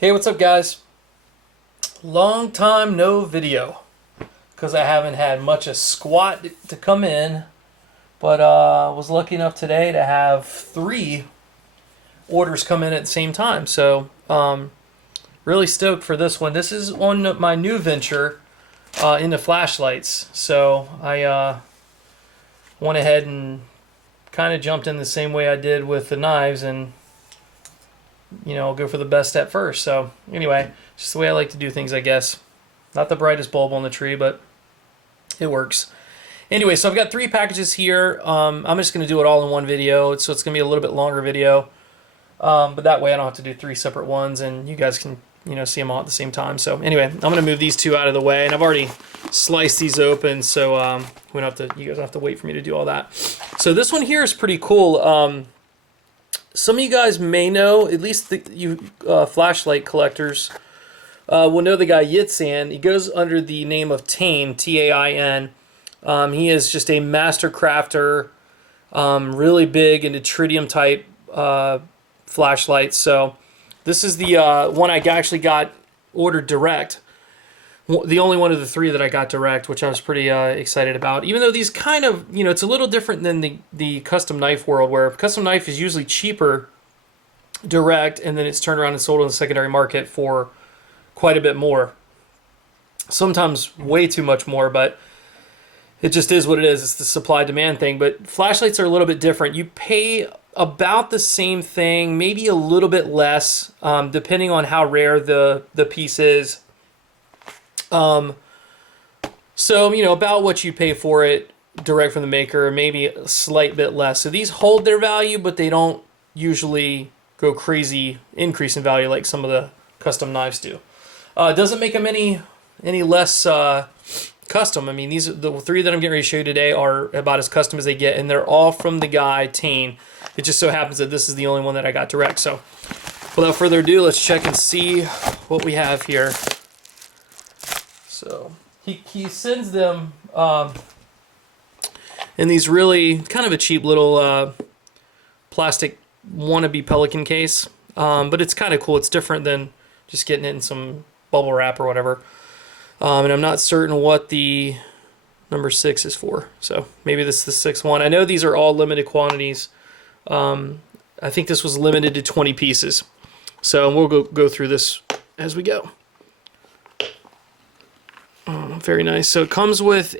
Hey, what's up, guys? Long time no video because I haven't had much of squat to come in, but was lucky enough today to have three orders come in at the same time. So really stoked for this one. This is on my new venture into flashlights. So I went ahead and kind of jumped in the same way I did with the knives, and I'll go for the best at first. So anyway, just the way I like to do things, I guess. Not the brightest bulb on the tree, but it works. Anyway, so I've got three packages here. I'm just going to do it all in one video, so it's going to be a little bit longer video. But that way I don't have to do three separate ones, and you guys can see them all at the same time. So anyway, I'm going to move these two out of the way, and I've already sliced these open, so we don't have to. You guys don't have to wait for me to do all that. So this one here is pretty cool. Some of you guys may know, at least you flashlight collectors, will know the guy Yitsan. He goes under the name of Tain, T-A-I-N. He is just a master crafter, really big into tritium type flashlights. So this is the one I actually got ordered direct. The only one of the three that I got direct, which I was pretty excited about. Even though these kind of, it's a little different than the custom knife world, where custom knife is usually cheaper direct, and then it's turned around and sold on the secondary market for quite a bit more. Sometimes way too much more, but it just is what it is. It's the supply-demand thing. But flashlights are a little bit different. You pay about the same thing, maybe a little bit less, depending on how rare the piece is. So, about what you pay for it direct from the maker, maybe a slight bit less. So these hold their value, but they don't usually go crazy increase in value like some of the custom knives do. It doesn't make them any less custom. I mean, the three that I'm getting ready to show you today are about as custom as they get, and they're all from the guy Tain. It just so happens that this is the only one that I got direct. So without further ado, let's check and see what we have here. So he sends them in these really kind of a cheap little plastic wannabe Pelican case, but it's kind of cool. It's different than just getting it in some bubble wrap or whatever. And I'm not certain what the number 6 is for, so maybe this is the 6th one. I know these are all limited quantities. I think this was limited to 20 pieces, so we'll go through this as we go. Very nice. So it comes with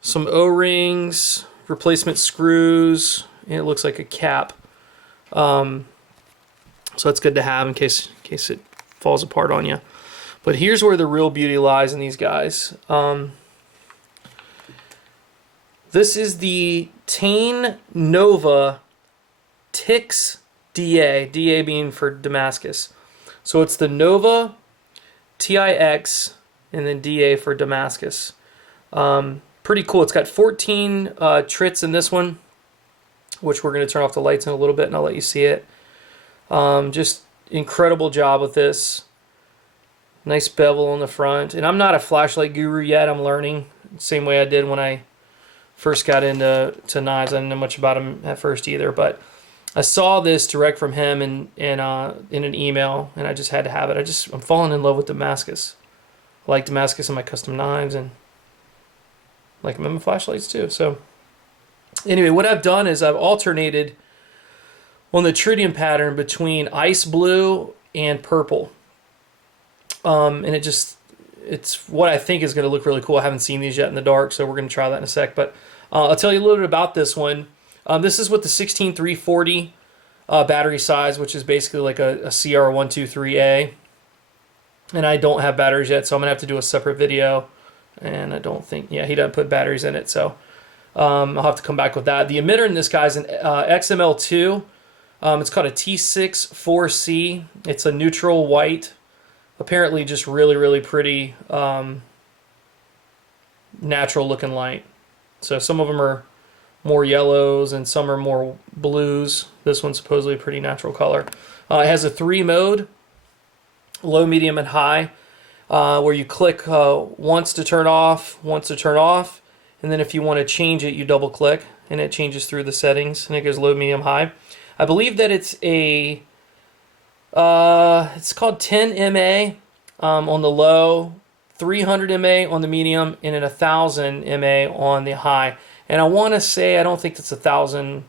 some O-rings, replacement screws, and it looks like a cap. So that's good to have in case it falls apart on you. But here's where the real beauty lies in these guys. This is the Tain Nova Tix DA, DA being for Damascus. So it's the Nova TIX and then DA for Damascus. Pretty cool. It's got 14 trits in this one, which we're going to turn off the lights in a little bit and I'll let you see it. Just incredible job with this. Nice bevel on the front. And I'm not a flashlight guru yet. I'm learning. Same way I did when I first got into knives. I didn't know much about them at first either, but I saw this direct from him in an email, and I just had to have it. I'm falling in love with Damascus. I like Damascus in my custom knives, and I like them in my flashlights too. So anyway, what I've done is I've alternated on the tritium pattern between ice blue and purple. And it's what I think is going to look really cool. I haven't seen these yet in the dark, so we're going to try that in a sec. But I'll tell you a little bit about this one. This is with the 16340 battery size, which is basically like a CR123A. And I don't have batteries yet, so I'm going to have to do a separate video. And I don't think, yeah, he doesn't put batteries in it, so I'll have to come back with that. The emitter in this guy is an XML2. It's called a T64C. It's a neutral white. Apparently just really, really pretty natural looking light. So some of them are more yellows and some are more blues. This one's supposedly a pretty natural color. It has a 3-mode, low, medium, and high, where you click once to turn off, and then if you want to change it, you double click, and it changes through the settings, and it goes low, medium, high. I believe that it's a It's called 10 MA on the low, 300 MA on the medium, and then 1,000 MA on the high. And I want to say, I don't think it's 1,000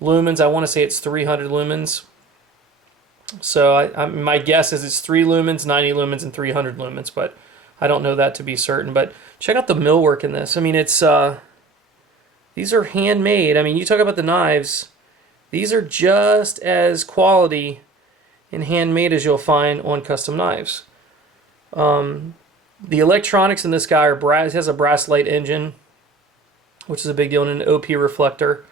lumens. I want to say it's 300 lumens. So my guess is it's 3 lumens, 90 lumens, and 300 lumens, but I don't know that to be certain. But check out the millwork in this. I mean, it's these are handmade. I mean, you talk about the knives. These are just as quality and handmade as you'll find on custom knives. The electronics in this guy are brass. It has a brass light engine, which is a big deal, and an OP reflector.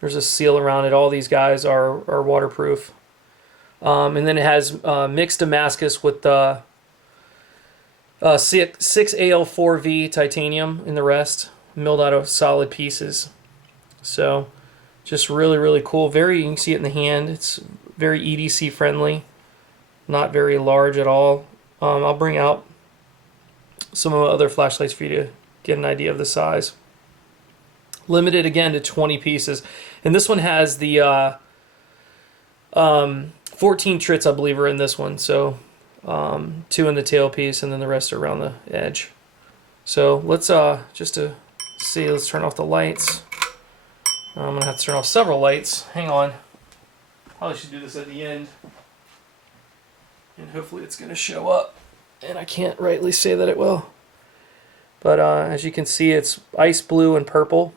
There's a seal around it. All these guys are waterproof. And then it has mixed Damascus with 6AL4V titanium in the rest, milled out of solid pieces. So just really, really cool. You can see it in the hand. It's very EDC friendly, not very large at all. I'll bring out some of my other flashlights for you to get an idea of the size. Limited again to 20 pieces. And this one has the 14 trits, I believe, are in this one. So 2 in the tailpiece, and then the rest are around the edge. So let's just to see, let's turn off the lights. I'm gonna have to turn off several lights. Hang on. Probably should do this at the end, and hopefully it's gonna show up. And I can't rightly say that it will. But as you can see, it's ice blue and purple.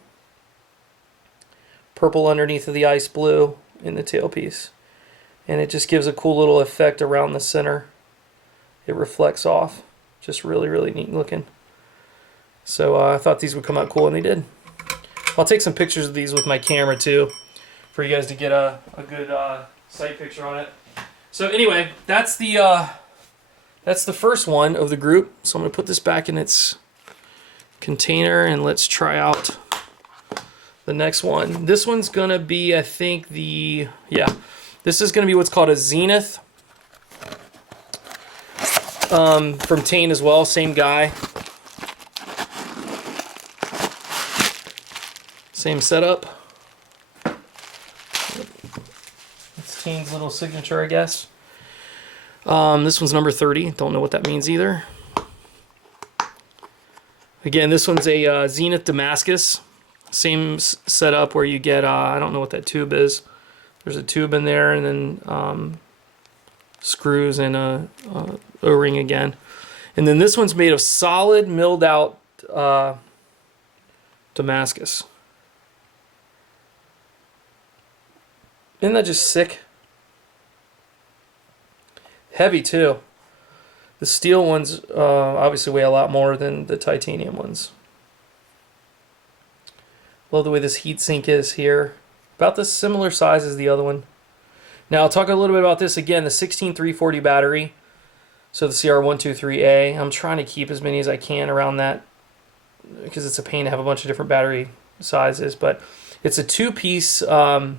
Purple underneath of the ice blue in the tailpiece. And it just gives a cool little effect around the center. It reflects off. Just really, really neat looking. So I thought these would come out cool, and they did. I'll take some pictures of these with my camera too, for you guys to get a good sight picture on it. So anyway, that's the first one of the group. So I'm going to put this back in its container, and let's try out the next one. This one's going to be, I think, this is going to be what's called a Zenith. From Tane as well, same guy. Same setup. It's Tane's little signature, I guess. This one's number 30. Don't know what that means either. Again, this one's a Zenith Damascus. Same setup where you get, I don't know what that tube is. There's a tube in there, and then screws and a O-ring again. And then this one's made of solid milled out Damascus. Isn't that just sick? Heavy too. The steel ones obviously weigh a lot more than the titanium ones. Love the way this heat sink is here. About the similar size as the other one. Now I'll talk a little bit about this again. The 16340 battery. So the CR123A. I'm trying to keep as many as I can around that, because it's a pain to have a bunch of different battery sizes. But it's a 2-piece. I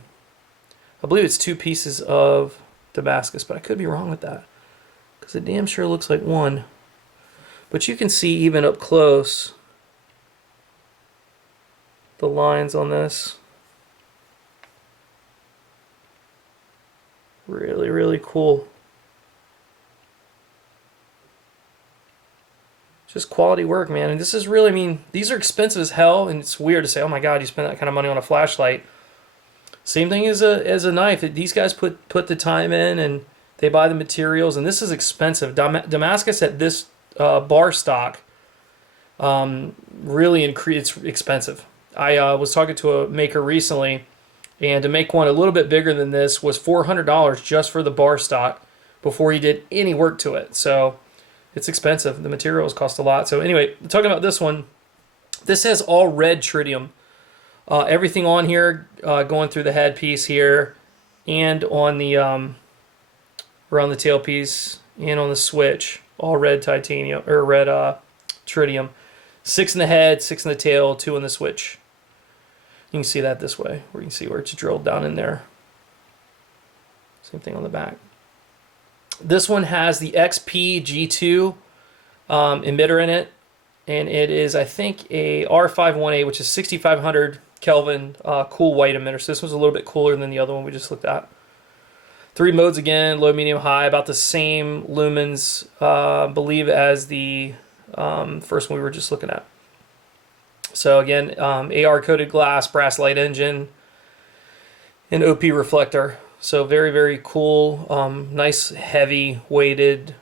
believe it's 2 pieces of Damascus, but I could be wrong with that, because it damn sure looks like one. But you can see even up close the lines on this. Really, really cool. Just quality work, man. And this is really, I mean, these are expensive as hell, and it's weird to say, oh my God, you spend that kind of money on a flashlight. Same thing as a knife. These guys put the time in, and they buy the materials, and this is expensive. Damascus at this bar stock really it's expensive. I was talking to a maker recently, and to make one a little bit bigger than this was $400 just for the bar stock before he did any work to it. So it's expensive. The materials cost a lot. So anyway, talking about this one, this has all red tritium. Everything on here going through the headpiece here, and on the around the tailpiece, and on the switch, all red titanium or red tritium. 6 in the head, 6 in the tail, 2 in the switch. You can see that this way, where you can see where it's drilled down in there. Same thing on the back. This one has the XP G2 emitter in it, and it is, I think, a R518, which is 6500 Kelvin cool white emitter. So this one's a little bit cooler than the other one we just looked at. Three modes again, low, medium, high, about the same lumens, believe, as the first one we were just looking at. So again, AR coated glass, brass light engine, and OP reflector. So very, very cool. Nice, heavy, weighted,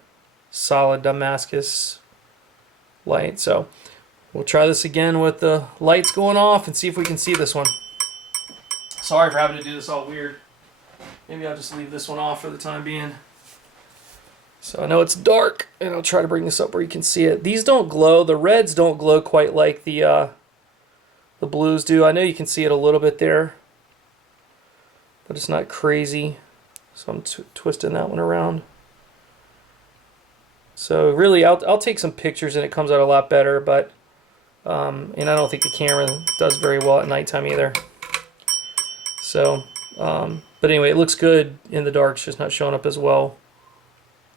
solid Damascus light. So we'll try this again with the lights going off and see if we can see this one. Sorry for having to do this all weird. Maybe I'll just leave this one off for the time being. So I know it's dark, and I'll try to bring this up where you can see it. These don't glow. The reds don't glow quite like the blues do. I know you can see it a little bit there, but it's not crazy. So I'm twisting that one around. So really, I'll take some pictures, and it comes out a lot better. But and I don't think the camera does very well at nighttime either. So. But anyway, it looks good in the dark. It's just not showing up as well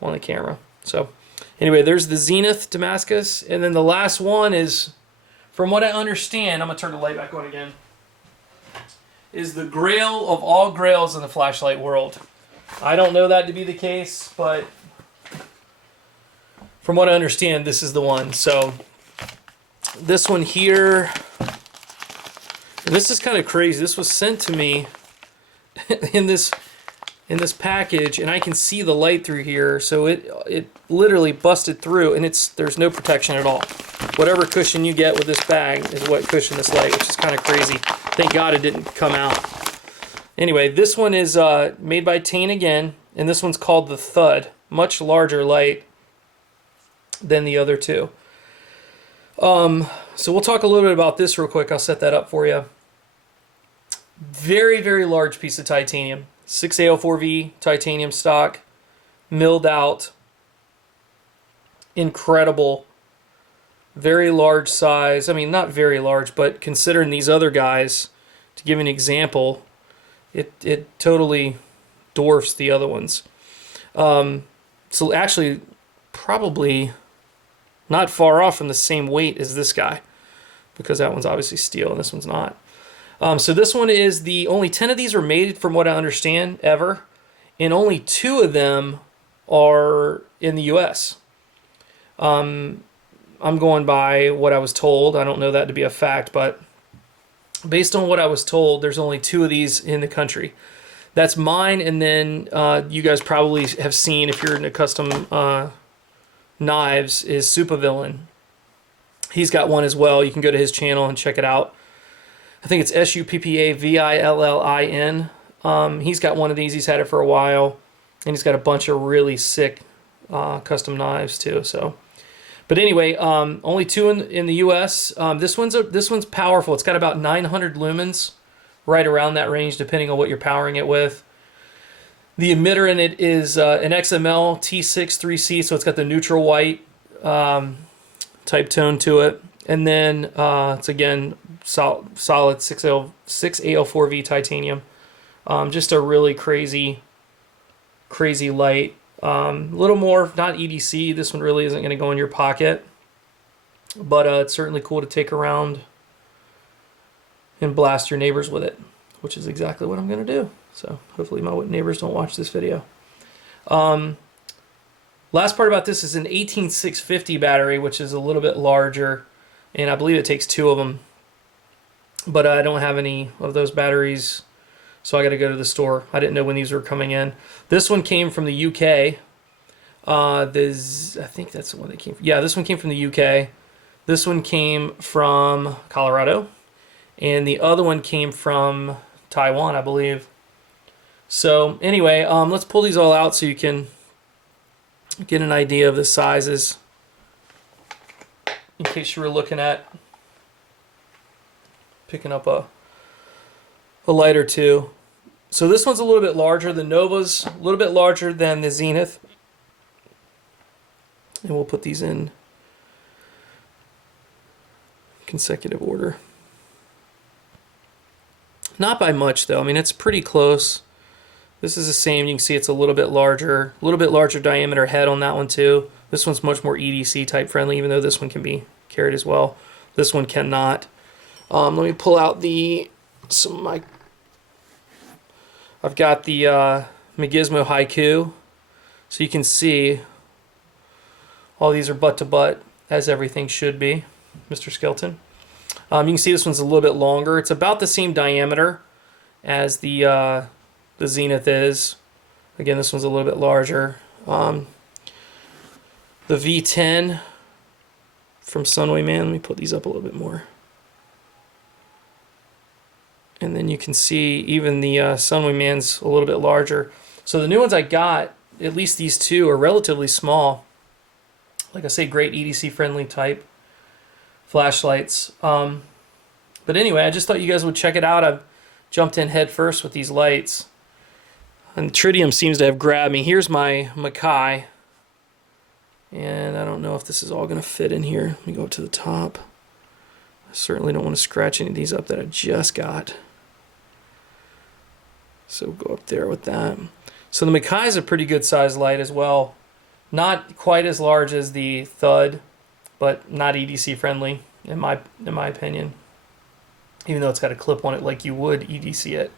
on the camera. So anyway, there's the Zenith Damascus. And then the last one is, from what I understand, I'm going to turn the light back on again, is the grail of all grails in the flashlight world. I don't know that to be the case, but from what I understand, this is the one. So this one here, this is kind of crazy. This was sent to me in this package, and I can see the light through here, so it literally busted through, and there's no protection at all. Whatever cushion you get with this bag is what cushioned this light, which is kind of crazy. Thank God it didn't come out. Anyway, this one is made by Tane again, and this one's called the Thud. Much larger light than the other two. So we'll talk a little bit about this real quick. I'll set that up for you. Very, very large piece of titanium. 6A04V titanium stock, milled out. Incredible. Very large size. I mean, not very large, but considering these other guys, to give an example, it totally dwarfs the other ones. So actually, probably not far off from the same weight as this guy, because that one's obviously steel and this one's not. So this one is only 10 of these were made, from what I understand, ever, and only 2 of them are in the U.S. I'm going by what I was told. I don't know that to be a fact, but based on what I was told, there's only 2 of these in the country. That's mine, and then you guys probably have seen, if you're into custom knives, is Supervillain. He's got one as well. You can go to his channel and check it out. I think it's Suppavillin. He's got one of these. He's had it for a while, and he's got a bunch of really sick custom knives too. So, but anyway, only 2 in the U.S. This one's powerful. It's got about 900 lumens, right around that range, depending on what you're powering it with. The emitter in it is an XML T6 3C, so it's got the neutral white type tone to it, and then it's again solid 6A04V titanium. Just a really crazy light. A little more, not EDC. This one really isn't going to go in your pocket, but it's certainly cool to take around and blast your neighbors with it, which is exactly what I'm going to do. So hopefully my neighbors don't watch this video. Last part about this is an 18650 battery, which is a little bit larger, and I believe it takes 2 of them. But I don't have any of those batteries, so I got to go to the store. I didn't know when these were coming in. This one came from the UK. I think that's the one that came from. Yeah, this one came from the UK. This one came from Colorado, and the other one came from Taiwan, I believe. So anyway, let's pull these all out so you can get an idea of the sizes, in case you were looking at picking up a light or two. So this one's a little bit larger. The Nova's a little bit larger than the Zenith. And we'll put these in consecutive order. Not by much though. I mean, it's pretty close. This is the same. You can see it's a little bit larger diameter head on that one too. This one's much more EDC type friendly, even though this one can be carried as well. This one cannot. Let me pull out I've got the Magizmo Haiku. So you can see all these are butt to butt, as everything should be, Mr. Skelton. You can see this one's a little bit longer. It's about the same diameter as the Zenith is. Again, this one's a little bit larger. The V10 from Sunway-Man. Let me put these up a little bit more. And then you can see even the Sunway-Man's a little bit larger. So the new ones I got, at least these two, are relatively small. Like I say, great EDC friendly type flashlights. But anyway, I just thought you guys would check it out. I've jumped in head first with these lights. And Tritium seems to have grabbed me. Here's my Makai. And I don't know if this is all going to fit in here. Let me go up to the top. I certainly don't want to scratch any of these up that I just got. So we'll go up there with that. So the Makai is a pretty good size light as well. Not quite as large as the Thud, but not EDC friendly in my opinion. Even though it's got a clip on it like you would EDC it.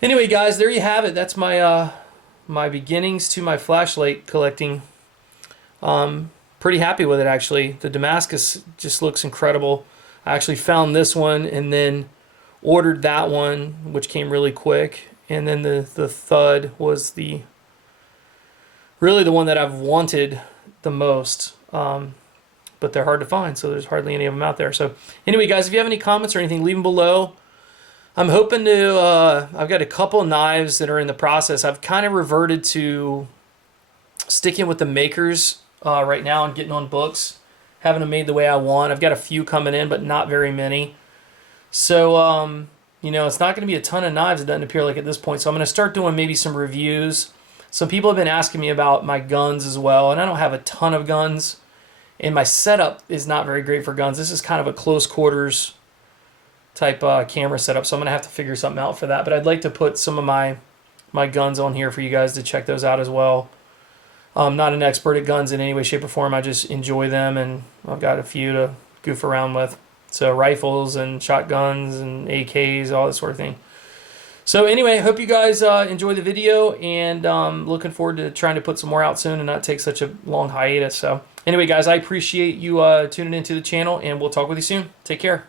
Anyway, guys, there you have it. That's my my beginnings to my flashlight collecting. Pretty happy with it, actually. The Damascus just looks incredible. I actually found this one and then ordered that one, which came really quick. And then the Thud was really the one that I've wanted the most. But they're hard to find, so there's hardly any of them out there. So anyway, guys, if you have any comments or anything, leave them below. I'm hoping to, I've got a couple knives that are in the process. I've kind of reverted to sticking with the makers right now and getting on books. Having them made the way I want. I've got a few coming in, but not very many. So, you know, it's not going to be a ton of knives, it doesn't appear like at this point. So I'm going to start doing maybe some reviews. Some people have been asking me about my guns as well, and I don't have a ton of guns. And my setup is not very great for guns. This is kind of a close quarters type camera setup, so I'm going to have to figure something out for that. But I'd like to put some of my guns on here for you guys to check those out as well. I'm not an expert at guns in any way, shape, or form. I just enjoy them, and I've got a few to goof around with. So rifles and shotguns and AKs, all that sort of thing. So anyway, hope you guys enjoy the video, and looking forward to trying to put some more out soon and not take such a long hiatus. So anyway, guys, I appreciate you tuning into the channel, and we'll talk with you soon. Take care.